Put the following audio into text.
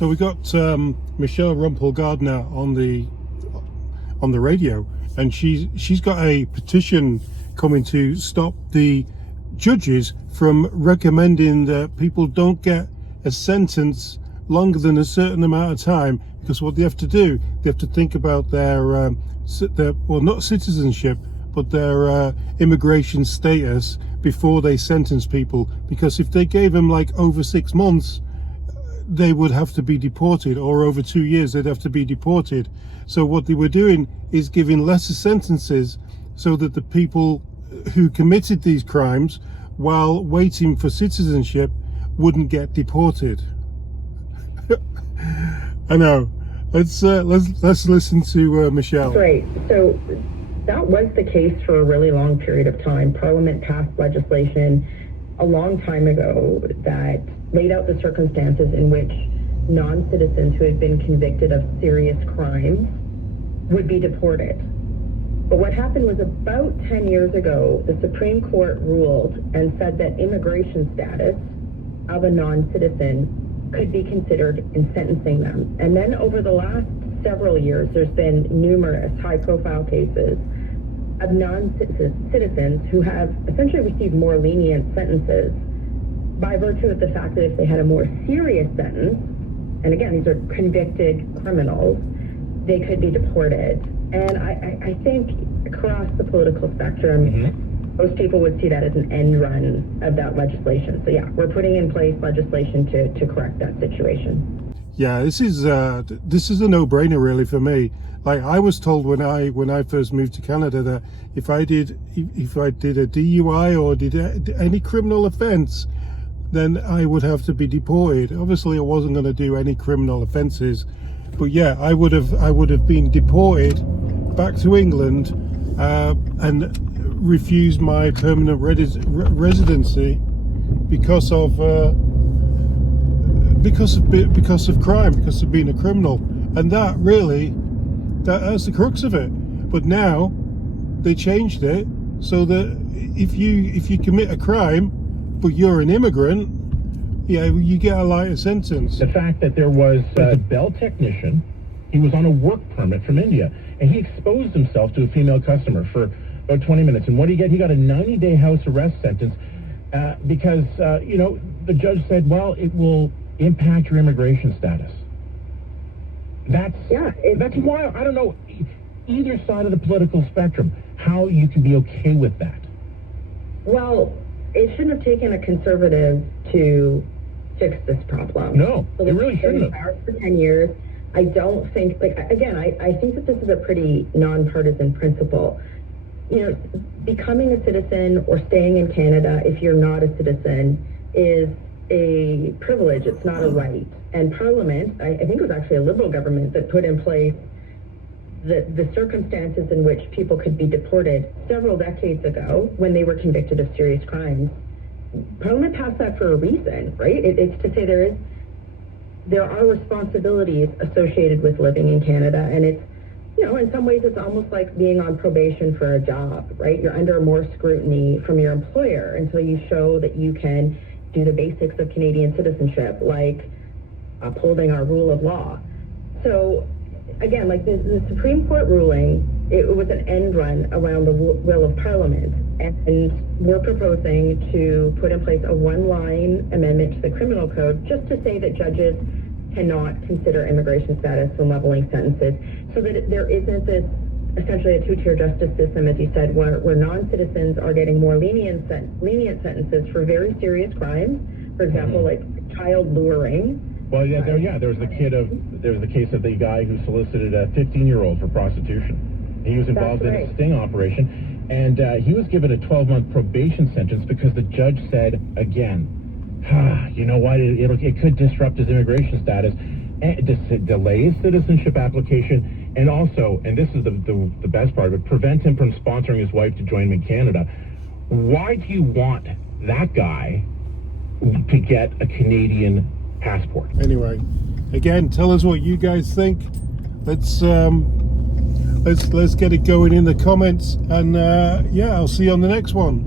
So we got Michelle Rumpel-Gardner on the radio, and she's got a petition coming to stop the judges from recommending that people don't get a sentence longer than a certain amount of time, because what they have to do, they have to think about their well, not citizenship, but their immigration status before they sentence people. Because if they gave them like over 6 months, they would have to be deported, or over 2 years they'd have to be deported. So what they were doing is giving lesser sentences so that the people who committed these crimes while waiting for citizenship wouldn't get deported. I know. Let's listen to Michelle. Right. So that was the case for a really long period of time. Parliament passed legislation a long time ago that laid out the circumstances in which non-citizens who had been convicted of serious crimes would be deported. But what happened was, about 10 years ago, the Supreme Court ruled and said that immigration status of a non-citizen could be considered in sentencing them. And then over the last several years, there's been numerous high-profile cases of non-citizens who have essentially received more lenient sentences by virtue of the fact that if they had a more serious sentence, and again, these are convicted criminals, they could be deported. And I think across the political spectrum, most people would see that as an end run of that legislation. So yeah, we're putting in place legislation to correct that situation. Yeah, this is a no-brainer really for me. Like, I was told when I first moved to Canada that if I did a DUI or did any criminal offence, then I would have to be deported. Obviously, I wasn't going to do any criminal offences, but yeah, I would have been deported back to England and refused my permanent residency because of crime, because of being a criminal. And that's the crux of it. But now they changed it so that if you commit a crime but you're an immigrant, yeah, you get a lighter sentence. The fact that there was a bell technician, he was on a work permit from India, and he exposed himself to a female customer for about 20 minutes. And what did he get? He got a 90-day house arrest sentence because, the judge said, well, it will impact your immigration status. That's why I don't know either side of the political spectrum how you can be okay with that. Well, it shouldn't have taken a conservative to fix this problem. No, so it really shouldn't have. For 10 years, I don't think, I think that this is a pretty nonpartisan principle. Becoming a citizen or staying in Canada, if you're not a citizen, is a privilege. It's not a right. And Parliament, I think it was actually a Liberal government that put in place the circumstances in which people could be deported several decades ago when they were convicted of serious crimes. Parliament passed that for a reason, right? It's to say there are responsibilities associated with living in Canada, and it's, in some ways it's almost like being on probation for a job, right? You're under more scrutiny from your employer until you show that you can do the basics of Canadian citizenship, like upholding our rule of law. So again, like the Supreme Court ruling, it was an end run around the will of Parliament, and we're proposing to put in place a one-line amendment to the criminal code just to say that judges cannot consider immigration status when leveling sentences, so that there isn't this essentially a two-tier justice system, as you said, where non-citizens are getting more lenient sentences for very serious crimes, for example, like child luring. Well, yeah, there was the case of the guy who solicited a 15-year-old for prostitution. He was involved in a sting operation, and he was given a 12-month probation sentence because the judge said, again, you know what, it could disrupt his immigration status, and delay his citizenship application, and also, and this is the best part of it, prevent him from sponsoring his wife to join him in Canada. Why do you want that guy to get a Canadian passport? Anyway, again, tell us what you guys think. Let's get it going in the comments, and yeah, I'll see you on the next one.